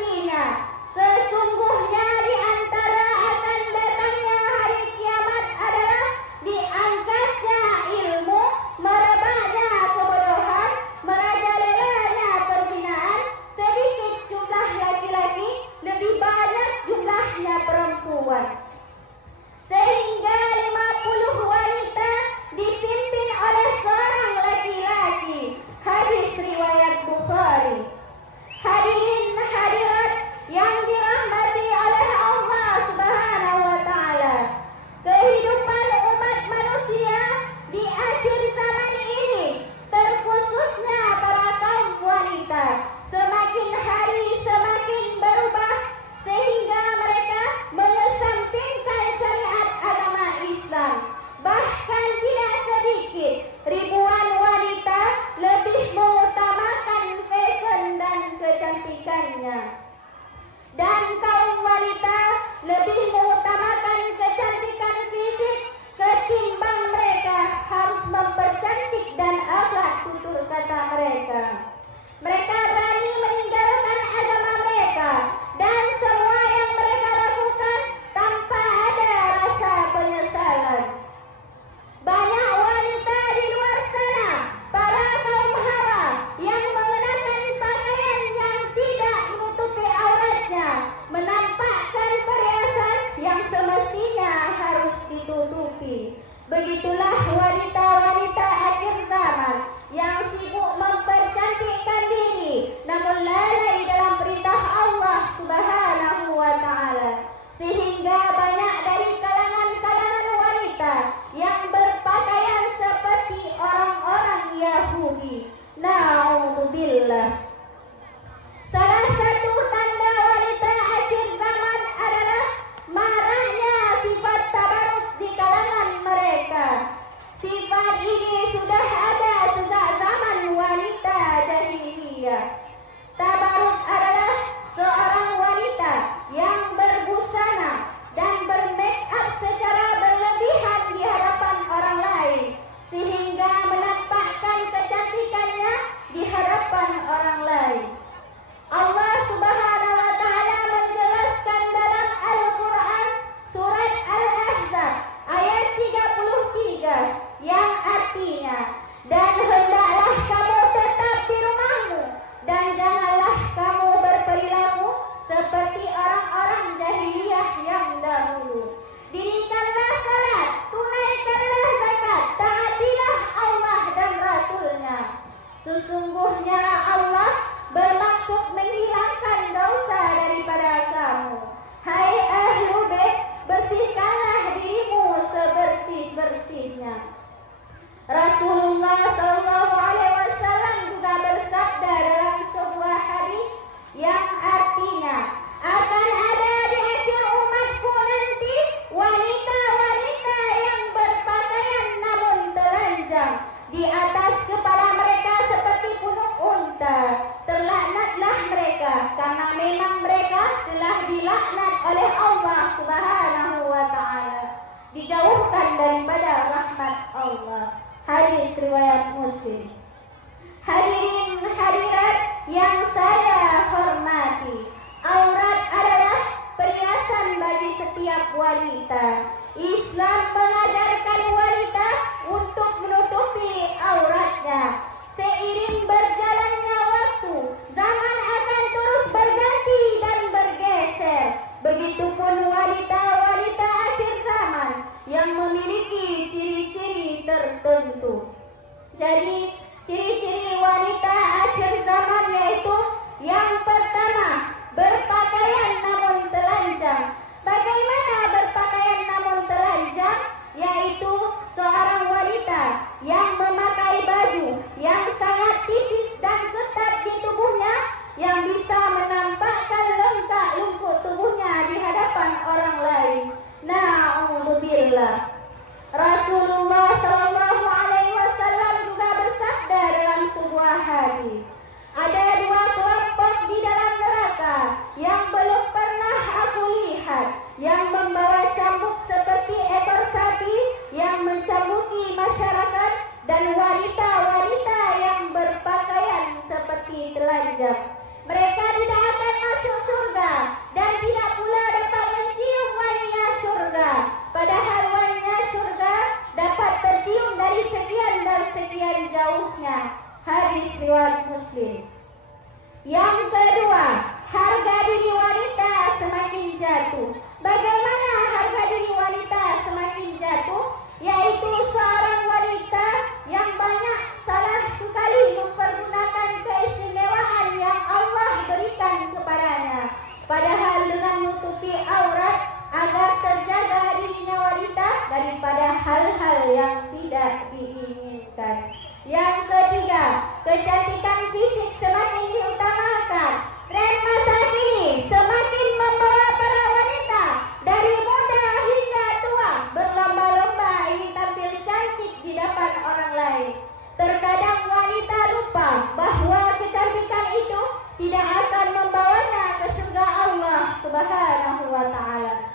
artinya sesungguhnya di antara akan datangnya hari kiamat adalah diangkatnya ilmu, merebaknya kebodohan, merajalelanya perzinahan, sedikit jumlah laki-laki, lebih banyak jumlahnya perempuan. Sehingga 50 wanita dipimpin oleh seorang laki-laki. Hadis riwayat Bukhari. Hadirin hadirat yang dirahmati oleh Allah Subhanahu wa taala. Kehidupan umat manusia di akhir zaman ini, terkhususnya para kaum wanita, semakin hari semakin berubah sehingga mereka mengesampingkan syariat agama Islam. Bahkan tidak sedikit ribuan wanita lebih mengutamakan fashion dan kecantikannya. Dan kaum wanita lebih mengutamakan kecantikan fisik ketimbang mereka harus mempercantik dan akhlak tutur kata mereka. Mereka berani meninggalkan agama mereka dan semua yang mereka lakukan tanpa ada rasa penyesalan. Banyak wanita di luar sana, para kaum hawa yang mengenakan pakaian yang tidak menutupi auratnya, menampakkan perhiasan yang semestinya harus ditutupi. Begitulah wanita-wanita akhir zaman yang sibuk mempercantikkan diri, namun lalai dalam perintah Allah Subhanahu wa taala. Sehingga banyak dari kalangan-kalangan wanita yang berpakaian seperti orang-orang Yahudi. Na'udzubillah. Salah satu tanda wanita akhir zaman adalah maraknya sifat tabarruk di kalangan mereka. Sifat ini sudah ada sejak zaman wanita jahiliyah. Tabarruk adalah seorang wanita yang berbusana dan bermake up secara berlebihan di hadapan orang lain, sehingga menampakkan kecantikannya di hadapan orang lain. Allah Subhanahu wa taala menjelaskan dalam Al-Qur'an surat Al-Ahzab ayat 33 yang artinya, dan hendaklah kamu tetap di rumahmu dan janganlah kamu berperilaku seperti orang-orang jahiliyah yang dahulu. Dirikanlah salat, tunaikanlah zakat, taatilah Allah dan Rasulnya. Sesungguhnya Allah bermaksud menghilangkan dosa daripada kamu. Hai ahlu bait, bersihkanlah dirimu sebersih-bersihnya. Rasulullah SAW juga bersabda dalam sebuah hadis yang artinya, akan ada di akhir umatku nanti wanita-wanita yang berpakaian namun telanjang, di atas kepala mereka seperti punuk unta. Terlaknatlah mereka, karena memang mereka telah dilaknat oleh Allah Subhanahu wa taala, dijauhkan daripada rahmat Allah. Hadis riwayat Muslim. Hadirin hadirat yang saya hormati, aurat adalah perhiasan bagi setiap wanita. Islam mengajarkan wanita untuk menutupi auratnya. Seiring berjalannya waktu, zaman akan terus berganti dan bergeser. Begitupun wanita-wanita akhir zaman yang memiliki ciri-ciri tertentu. Jadi ciri-ciri wanita akhir zaman yaitu yang pertama, berpakaian namun telanjang. Bagaimana berpakaian namun telanjang? menutupi aurat agar terjaga dirinya wanita daripada hal-hal yang tidak diinginkan. Yang ketiga, kecantikan fisik semakin diutamakan. Tren masa kini semakin membawa para wanita dari muda hingga tua berlomba-lomba ingin tampil cantik di depan orang lain. Terkadang wanita lupa bahwa kecantikan itu tidak akan membawanya ke surga Allah Subhanahu wa Ta'ala.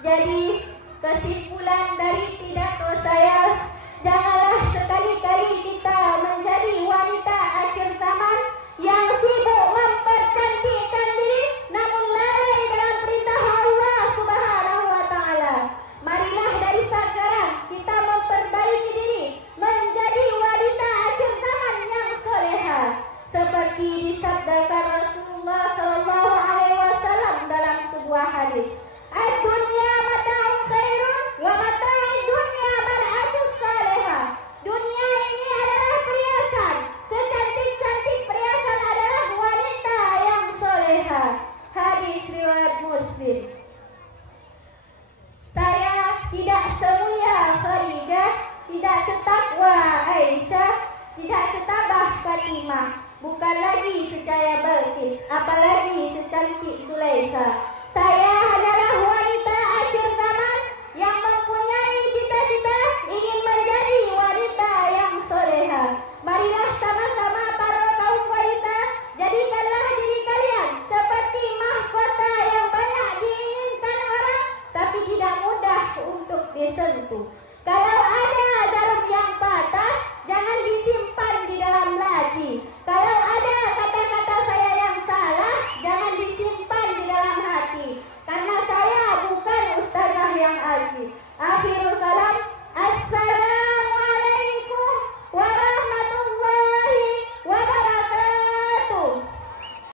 Jadi, kesimpulan dari pidato saya, janganlah sekali-kali kita menjadi wanita akhir zaman yang sibuk mempercantikkan diri namun lalai dalam perintah Allah Subhanahu wa Ta'ala. Marilah dari sekarang kita memperbaiki diri menjadi wanita akhir zaman yang soleha, seperti disabdakan Rasulullah SAW dalam sebuah hadis. Ad-dunya mata'un khairun wa mata'id dunya mar'atus salihah. Dunia ini adalah perhiasan, secantik-cantik perhiasan adalah wanita yang soleha. Hadis riwayat Muslim. Saya tidak semulia Khadijah, tidak setakwa Aisyah, tidak setabah Fatimah, bukan lagi secaya Balqis, apalagi secantik Zulaikha.